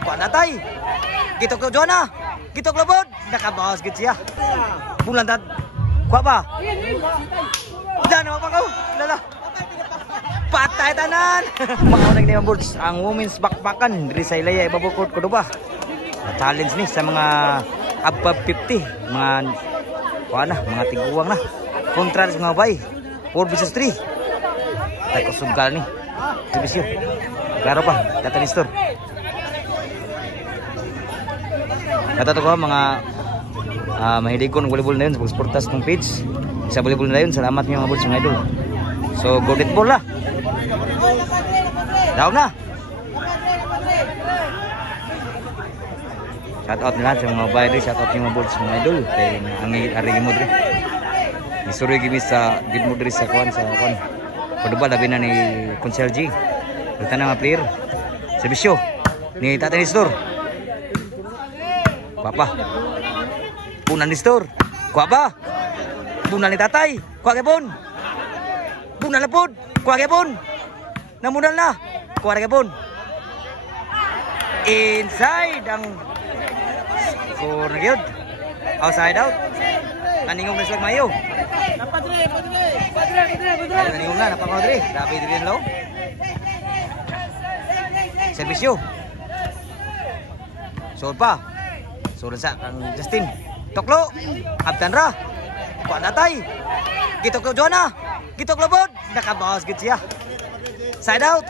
Kuha natay. Gitok to Jonah. Gitok lobod. Nakabawas gid siya. Bulan tad. Kuha ba? Diyan ako ko. Lala. Patay tanan. Maunang ni Mambods ang women's backpackan diri sa Ilaya ibabukod ko ba. Challenge ni sa mga above 50, mga mga tiguwang na. Kontra sa mga bay. 4 vs 3. Tay ko sungkal ni. Servisyo. Klaro pa, data ni store. Katato ko mga mahilig ko ng volleyball na yun sa pagsportas ng page. Sa volleyball na yun, salamat niyo mga boards mga idol. So, go net ball na. Down na. Shout out nila sa mga bayan, shout out yung mga boards mga idol. Kaya ang arigi mo diri. Isuri gimi sa gid mo diri sa kuan sa kuan. Paduba labi na ni Consel G. Kita na mga player. Servisyo ni Tatay Nestor. Papa. Punan ni Nestor. Kuha ba? Punan ni Tatay. Kuha kepon. Punan lapod. Kuha kepon. Namunal na. Kuha kepon. Inside ang score na gyud. Outside out. Naningog na sila mayo. Naningog na napakodre. Dapat din low. Servisyo. Sod pa. Sod sa kang Justin. Toklo. Abtan ra. Kuha natay. Gitok to Jonah. Gitok lobod. Nakabawas gid siya. Side out.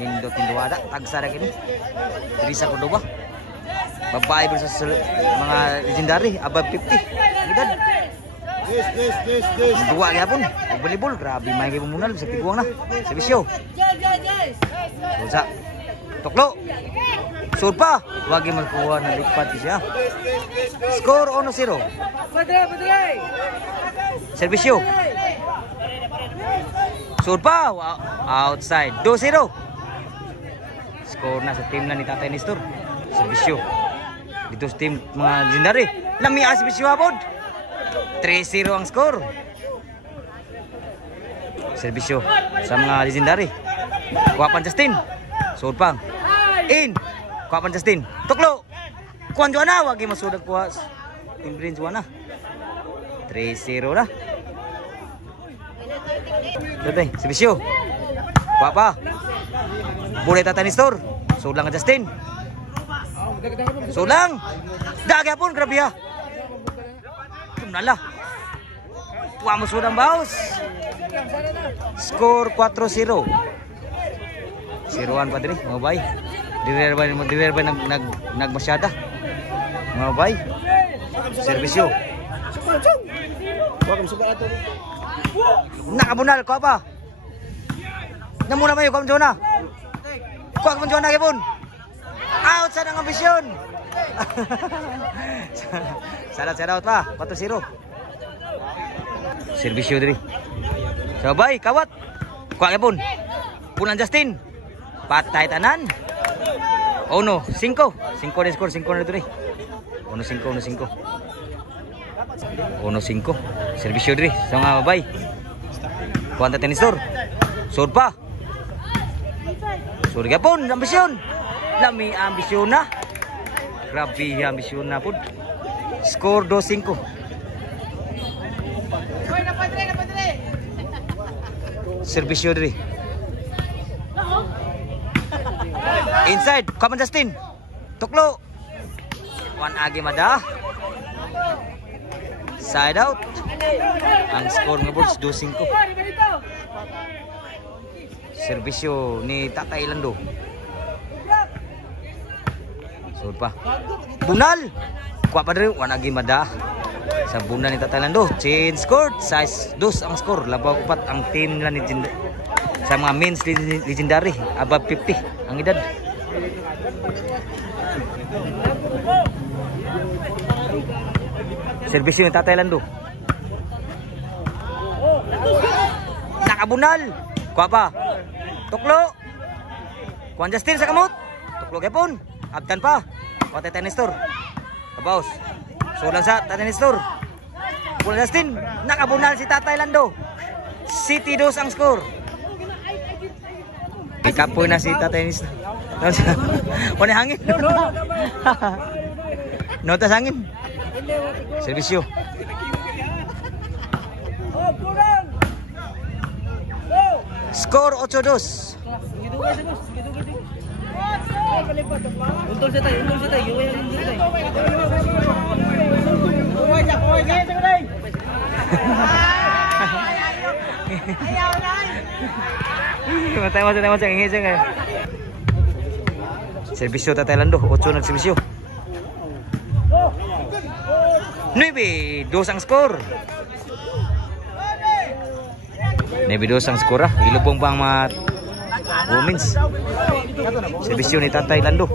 Nindot ada tagsa ra kini. Diri sa Cordoba. Babae versus mga legendary above 50. Gidad. Dua gyapon. Volleyball grabe may gimunal sa tiguang na. Servisyo. Sa Toklo. Sud pa. Wagi magkuha na lipat siya. Score 1-0. Servisyo. Sud pa. Outside. 2-0. Score na sa team na ni Tatay Nestor. Servisyo. Dito sa team mga legendary. Lami servisyo abod. 3-0 ang score. Servisyo sa mga legendary. Kuha Justin. Sud pang. In. Kuha Justin. Toklo. Kuha Joanna. Wagi masud kuha. Team Green Joanna. 3-0 na. Dutay, servisyo. Kuha pa. Bulay Tatay Nestor. Sud lang Justin. Sud lang. Dagapon grabe ha. Nala. Kuha mo sud ang baos. Score 4-0. 0-1 pa diri, mga bay. Direr ba nagmasyada? Mga bay. Servisyo. Nakabunal ko pa. Namuna mayo kom Jonah. Kuha kom Jonah gipon. Out sa nang ambisyon. Salat pa. 4-0. Servisyo diri. Sabay kawat. Kuha gipon. Punan Justin. Patay tanan. 1-5. 5 na score, 5 na dito rin. 1-5. 1-5. Servisyo diri sa mga babay. Kuwanta tenisor. Sud pa. Sud gapon, ambisyon. Lami ambisyon na. Grabe ambisyon na pud. Score 2-5. Servisyo diri. Inside, come on Justin. Toklo. One agi mada. Side out. Ang score ng Bulls 2-5. Servisyo ni Tatay Lando. Sud pa. Bunal. Kuha pa diri one agi mada. Sa bunal ni Tatay Lando. Change score. Size 2 ang score. Labaw upat ang team nila ni sa mga men's legendary above 50 ang edad. Servisyo ng Tatay Lando. Nakabunal. Kuha pa. Toklo. Kuha Justin sa kamot. Toklo gapon. Abtan pa. Kuha Tatay Nestor. Kabaos. Sulang sa Tatay Nestor. Kuha Justin. Nakabunal si Tatay Lando. City 2 ang score. Ikapoy na si Tatay Nestor. Wala hangin. Notas hangin. Servisyo. Skor 8-2. Untul saya tayo. Matay ingin siya ngayon. Servisyo Tatay Lando, 8 nagservisyo. 9-2 ang skor. 9-2 ang skor. Ilubong pang mga women's. Servisyo ni Tatay Lando.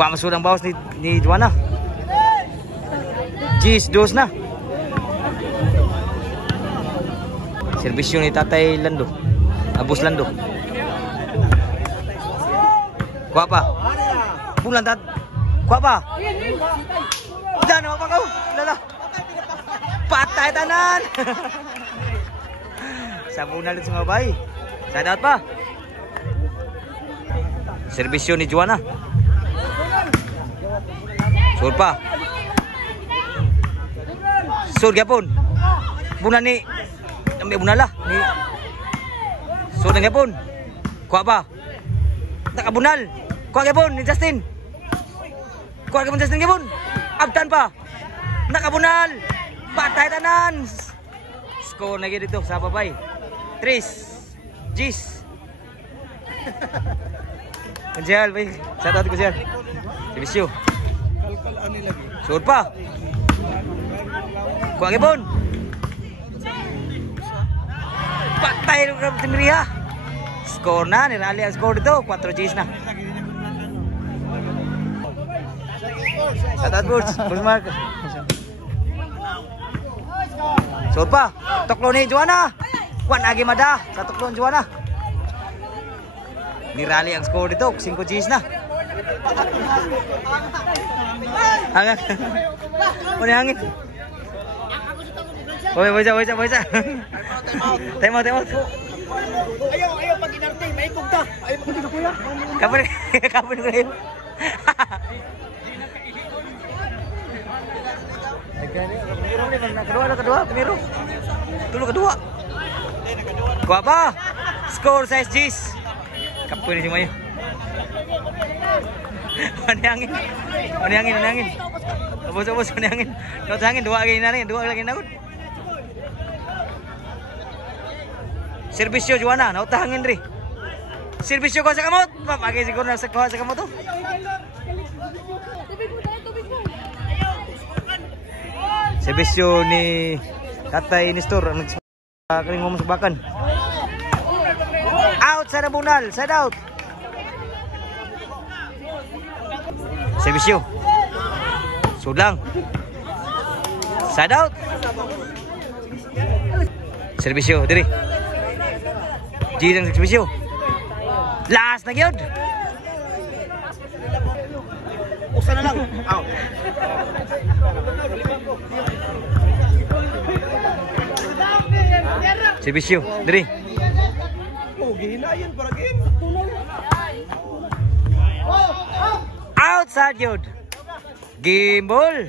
Wah, masud ang bawas ni Juana. Jis 2 na. Servisyo ni Tatay Lando. Abos Lando. Kuha pa. Bulan tat. Kuha pa. Diyan apa kau? Lala. Patay tanan. Sabunal sa mga bay. Sadat pa. Servisyo ni Juana. Sur pa. Sur gyapon. Bulan ni ambil bunala ni. Sur gyapon. Kuha pa. Tak kabunal. Kuha gyapon ni Justin. Kuha gyapon Justin gyapon. Abtan pa. Nakabunal. Patay tanan. Score lagi dito sa babay. 3. Jis. Kunjal bay. Satu kunjal. Servisyo. Sur pa. Kuha gyapon. Patay ng Timria. Score na, nirali ang score dito. 4 Gs na. Satat Bulls, Bulls Mark. Score pa. Toklo ni Juana. Wan agi mada. Sa toklo ni Juana. Nirali ang score dito. 5 Gs na. Hangin. Muna hangin. Boy. Time out. Ayaw pag inarte, may kugta. Ayaw pag dito kuya. Kapan kayo? Kedua, Pemiru. Dulu kedua. Kuha pa. Score 6 Gs. Kapan ni semuanya. Mana angin. Abos mana angin. Not angin 2 lagi na. Servisyo Juana, nautahangin ri. Servisyo ko sa kamot. Pagay siguro na sa kuha sa kamot to. Servisyo ni Tatay Nestor ang kaling mo masbakan. Out sa nabunal, side out. Servisyo. Sudlang. Side out. Servisyo diri. Jis ang servisyo. Last na gyud. Usa na lang. Out. Servisyo diri. Oh, gihinayan para game. Outside yun. Game ball.